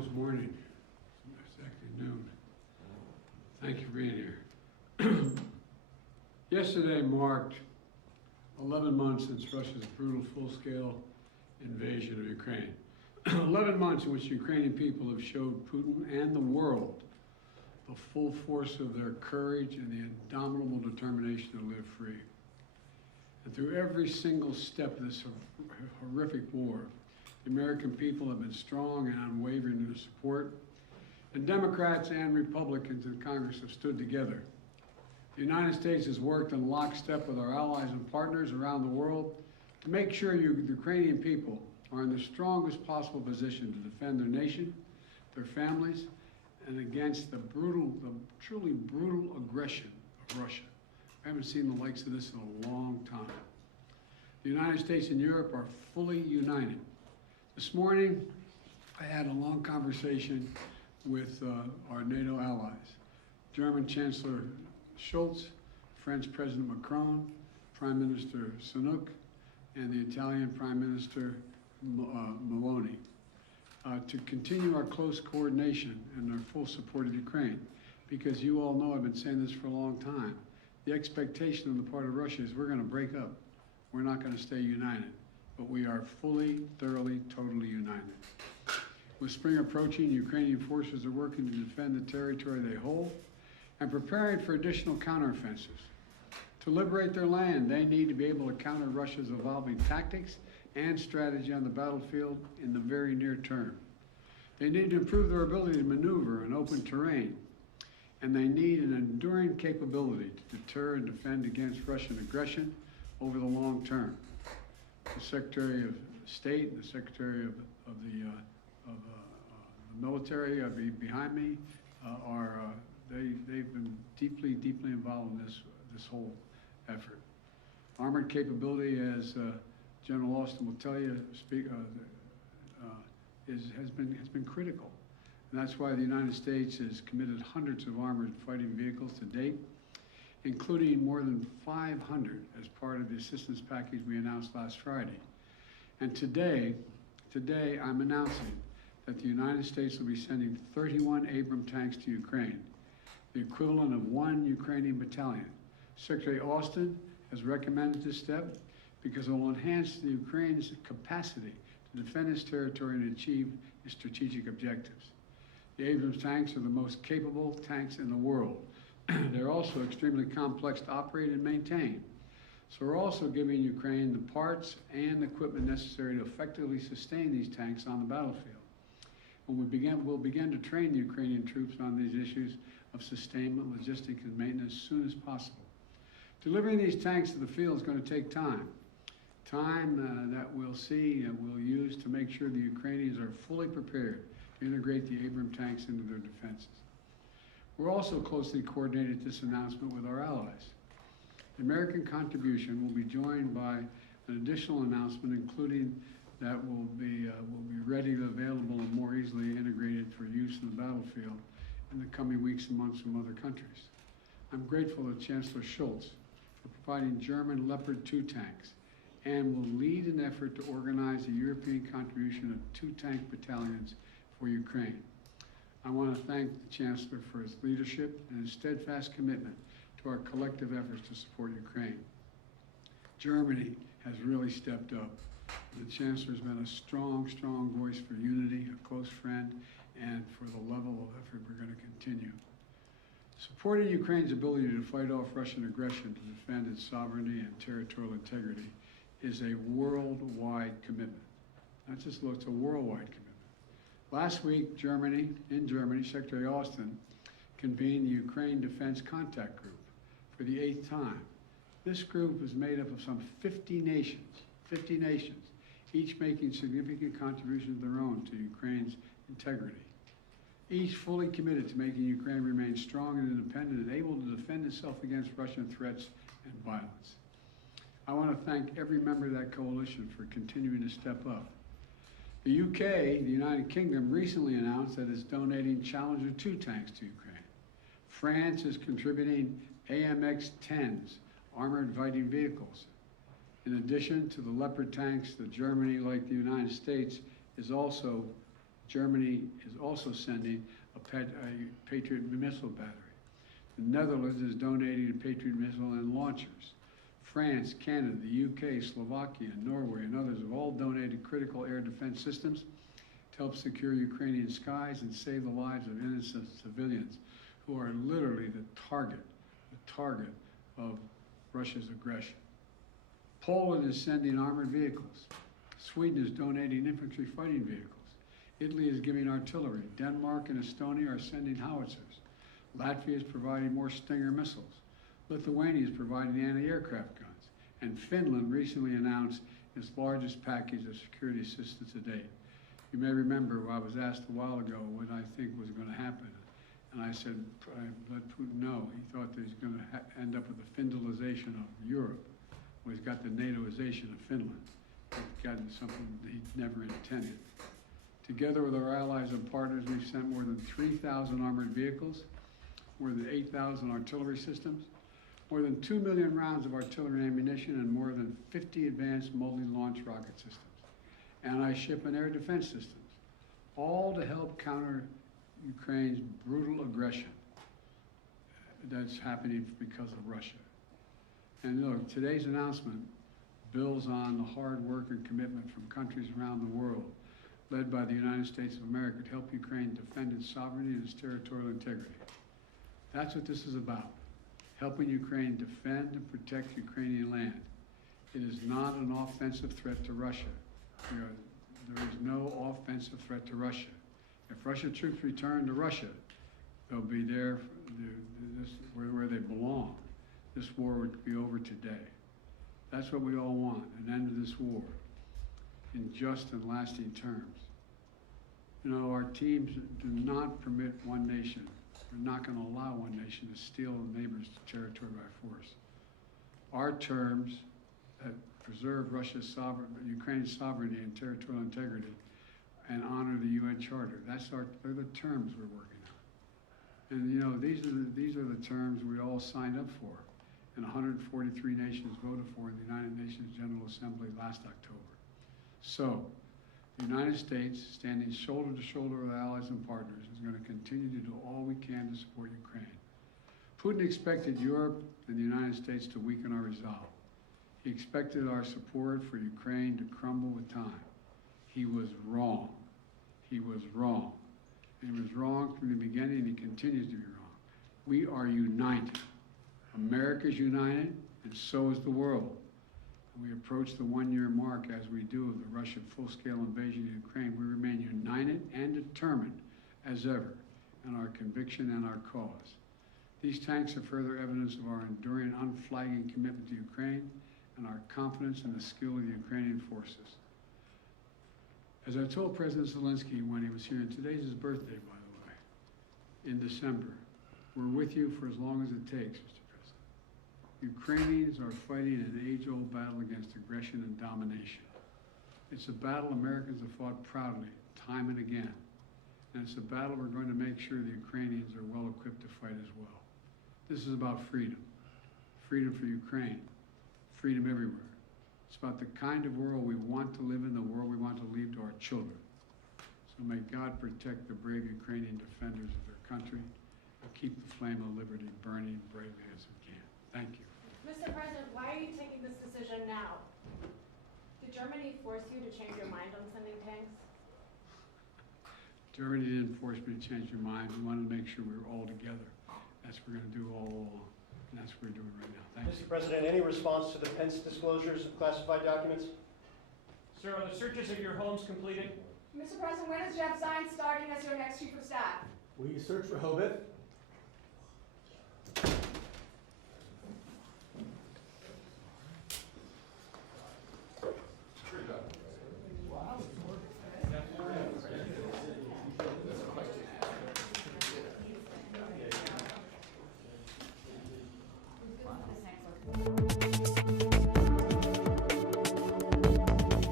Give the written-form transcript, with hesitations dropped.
almost morning. It's actually noon. Thank you for being here. Yesterday marked 11 months since Russia's brutal full-scale invasion of Ukraine. 11 months in which the Ukrainian people have showed Putin and the world the full force of their courage and the indomitable determination to live free. And through every single step of this horrific war, the American people have been strong and unwavering in their support, and Democrats and Republicans in Congress have stood together. The United States has worked in lockstep with our allies and partners around the world to make sure the Ukrainian people are in the strongest possible position to defend their nation, their families, and against the truly brutal aggression of Russia. I haven't seen the likes of this in a long time. The United States and Europe are fully united. This morning, I had a long conversation with our NATO allies, German Chancellor Scholz, French President Macron, Prime Minister Sunak, and the Italian Prime Minister Meloni, to continue our close coordination and our full support of Ukraine. Because you all know I've been saying this for a long time. The expectation on the part of Russia is we're going to break up. We're not going to stay united. But we are fully, thoroughly, totally united. With spring approaching, Ukrainian forces are working to defend the territory they hold and preparing for additional counteroffensives. To liberate their land, they need to be able to counter Russia's evolving tactics and strategy on the battlefield in the very near term. They need to improve their ability to maneuver in open terrain, and they need an enduring capability to deter and defend against Russian aggression over the long term. The Secretary of State and the Secretary of the military behind me they've been deeply involved in this whole effort. Armored capability, as General Austin will tell you, has been critical. And that's why the United States has committed hundreds of armored fighting vehicles to date, including more than 500 as part of the assistance package we announced last Friday. And today I'm announcing that the United States will be sending 31 Abrams tanks to Ukraine, the equivalent of 1 Ukrainian battalion. Secretary Austin has recommended this step because it will enhance the Ukraine's capacity to defend its territory and achieve its strategic objectives. The Abrams tanks are the most capable tanks in the world. They're also extremely complex to operate and maintain. So we're also giving Ukraine the parts and equipment necessary to effectively sustain these tanks on the battlefield. And we'll begin to train the Ukrainian troops on these issues of sustainment, logistics, and maintenance as soon as possible. Delivering these tanks to the field is going to take time. Time that we'll use to make sure the Ukrainians are fully prepared to integrate the Abrams tanks into their defenses. We're also closely coordinated this announcement with our allies. The American contribution will be joined by an additional announcement, including that will be ready, available, and more easily integrated for use in the battlefield in the coming weeks and months from other countries. I'm grateful to Chancellor Scholz for providing German Leopard 2 tanks and will lead an effort to organize a European contribution of 2 tank battalions for Ukraine. I want to thank the Chancellor for his leadership and his steadfast commitment to our collective efforts to support Ukraine. Germany has really stepped up. The Chancellor has been a strong voice for unity, a close friend, and for the level of effort we're going to continue. Supporting Ukraine's ability to fight off Russian aggression to defend its sovereignty and territorial integrity is a worldwide commitment. Not just it's a worldwide commitment. Last week, in Germany, Secretary Austin convened the Ukraine Defense Contact Group for the 8th time. This group is made up of some 50 nations, each making significant contributions of their own to Ukraine's integrity. Each fully committed to making Ukraine remain strong and independent and able to defend itself against Russian threats and violence. I want to thank every member of that coalition for continuing to step up. The UK, the United Kingdom, recently announced that it's donating Challenger 2 tanks to Ukraine. France is contributing AMX-10s, armored fighting vehicles. In addition to the Leopard tanks, that Germany, like the United States, is also Germany is also sending a Patriot missile battery. The Netherlands is donating a Patriot missile and launchers. France, Canada, the UK, Slovakia, Norway, and others have all donated critical air defense systems to help secure Ukrainian skies and save the lives of innocent civilians who are literally the target of Russia's aggression. Poland is sending armored vehicles. Sweden is donating infantry fighting vehicles. Italy is giving artillery. Denmark and Estonia are sending howitzers. Latvia is providing more Stinger missiles. Lithuania is providing anti-aircraft guns. And Finland recently announced its largest package of security assistance to date. You may remember I was asked a while ago what I think was going to happen. And I said, I let Putin know. He thought that he's going to end up with a Finlandization of Europe. Well, he's got the NATOization of Finland. He's gotten something that he never intended. Together with our allies and partners, we've sent more than 3,000 armored vehicles, more than 8,000 artillery systems, more than 2 million rounds of artillery ammunition, and more than 50 advanced multi-launch rocket systems, anti-ship and air defense systems, all to help counter Ukraine's brutal aggression that's happening because of Russia. And look, today's announcement builds on the hard work and commitment from countries around the world, led by the United States of America, to help Ukraine defend its sovereignty and its territorial integrity. That's what this is about, helping Ukraine defend and protect Ukrainian land. It is not an offensive threat to Russia. There is no offensive threat to Russia. If Russian troops return to Russia, they'll be there where they belong. This war would be over today. That's what we all want, an end to this war in just and lasting terms. You know, our teams do not permit one nation. We're not going to allow one nation to steal a neighbor's territory by force. Our terms that preserve Ukraine's sovereignty and territorial integrity and honor the UN Charter. They're the terms we're working on. And you know, these are the terms we all signed up for and 143 nations voted for in the United Nations General Assembly last October. So, the United States, standing shoulder to shoulder with allies and partners, is going to continue to do all we can to support Ukraine. Putin expected Europe and the United States to weaken our resolve. He expected our support for Ukraine to crumble with time. He was wrong. He was wrong. And he was wrong from the beginning, and he continues to be wrong. We are united. America is united, and so is the world. And we approach the one-year mark, as we do, of the Russian full-scale invasion of Ukraine. We remain united and determined as ever in our conviction and our cause. These tanks are further evidence of our enduring, unflagging commitment to Ukraine and our confidence in the skill of the Ukrainian forces. As I told President Zelensky when he was here, and today's his birthday, by the way, in December, we're with you for as long as it takes, Mr. President. Ukrainians are fighting an age-old battle against aggression and domination. It's a battle Americans have fought proudly, time and again. And it's a battle we're going to make sure the Ukrainians are well equipped to fight as well. This is about freedom. Freedom for Ukraine. Freedom everywhere. It's about the kind of world we want to live in, the world we want to leave to our children. So may God protect the brave Ukrainian defenders of their country and keep the flame of liberty burning bravely as we can. Thank you. Mr. President, why are you taking this decision now? Did Germany force you to change your mind on sending tanks? Germany didn't force me to change your mind. We wanted to make sure we were all together. That's what we're going to do all along. And that's what we're doing right now. Thank you. Mr. President, any response to the Pence disclosures of classified documents? Sir, are the searches of your homes completed? Mr. President, when is Jeff Zients starting as your next chief of staff? We search Rehoboth,